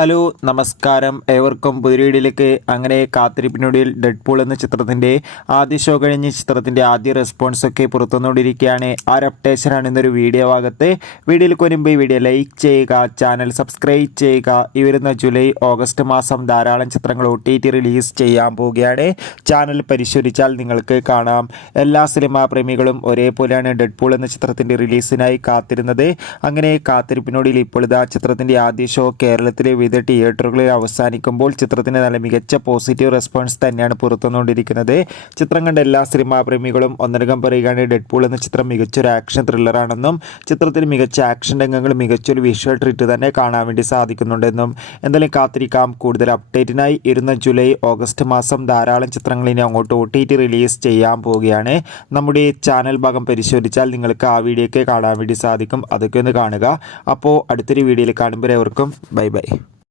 Hello നമസ്കാരം, ഏവർക്കും പുതിയ അങ്ങനെ കാത്തിരിപ്പിനൊടുവിൽ ഡെഡ്പൂൾ എന്ന ചിത്രത്തിൻ്റെ ആദ്യ ഷോ കഴിഞ്ഞ് ചിത്രത്തിൻ്റെ ആദ്യ റെസ്പോൺസൊക്കെ പുറത്തുവന്നുകൊണ്ടിരിക്കുകയാണ്. ആ ഒരു അപ്ഡേഷനാണ് ഇന്നൊരു വീഡിയോ ഭാഗത്ത്. വീഡിയോയിൽ വരുമ്പോൾ ഈ വീഡിയോ ലൈക്ക് ചെയ്യുക, ചാനൽ സബ്സ്ക്രൈബ് ചെയ്യുക. ഈ വരുന്ന ജൂലൈ ഓഗസ്റ്റ് മാസം ധാരാളം ചിത്രങ്ങൾ OTT റിലീസ് ചെയ്യാൻ പോവുകയാണ്. ചാനൽ പരിശോധിച്ചാൽ നിങ്ങൾക്ക് കാണാം. എല്ലാ സിനിമാ പ്രേമികളും ഒരേപോലെയാണ് ഡെഡ്പൂൾ എന്ന ചിത്രത്തിൻ്റെ റിലീസിനായി കാത്തിരുന്നത്. അങ്ങനെ കാത്തിരിപ്പിനൊടുവിൽ ഇപ്പോൾ ഇതാ ചിത്രത്തിൻ്റെ ആദ്യ ഷോ കേരളത്തിലെ വിവിധ തിയേറ്ററുകളിൽ അവസാനിക്കുമ്പോൾ ചിത്രത്തിന് നല്ല മികച്ച പോസിറ്റീവ് റെസ്പോൺസ് തന്നെയാണ് പുറത്തുവന്നുകൊണ്ടിരിക്കുന്നത്. ചിത്രം കണ്ട എല്ലാ സിനിമാ പ്രേമികളും ഒന്നടങ്കം പറയുകയാണ് ഡെഡ്പൂൾ എന്ന ചിത്രം മികച്ചൊരു ആക്ഷൻ ത്രില്ലറാണെന്നും ചിത്രത്തിൽ മികച്ച ആക്ഷൻ രംഗങ്ങൾ മികച്ചൊരു വിഷ്വൽ ട്രീറ്റ് തന്നെ കാണാൻ വേണ്ടി സാധിക്കുന്നുണ്ടെന്നും. എന്തായാലും കാത്തിരിക്കാം. കൂടുതൽ അപ്ഡേറ്റിനായി ഇരുന്ന ജൂലൈ ഓഗസ്റ്റ് മാസം ധാരാളം ചിത്രങ്ങൾ ഇനി അങ്ങോട്ട് OTT റിലീസ് ചെയ്യാൻ പോവുകയാണ്. നമ്മുടെ ചാനൽ ഭാഗം പരിശോധിച്ചാൽ നിങ്ങൾക്ക് ആ വീഡിയോ ഒക്കെ കാണാൻ വേണ്ടി സാധിക്കും. അതൊക്കെ ഒന്ന് കാണുക. അപ്പോൾ അടുത്തൊരു വീഡിയോയിൽ കാണുമ്പോൾ ഏവർക്കും ബൈ ബൈ.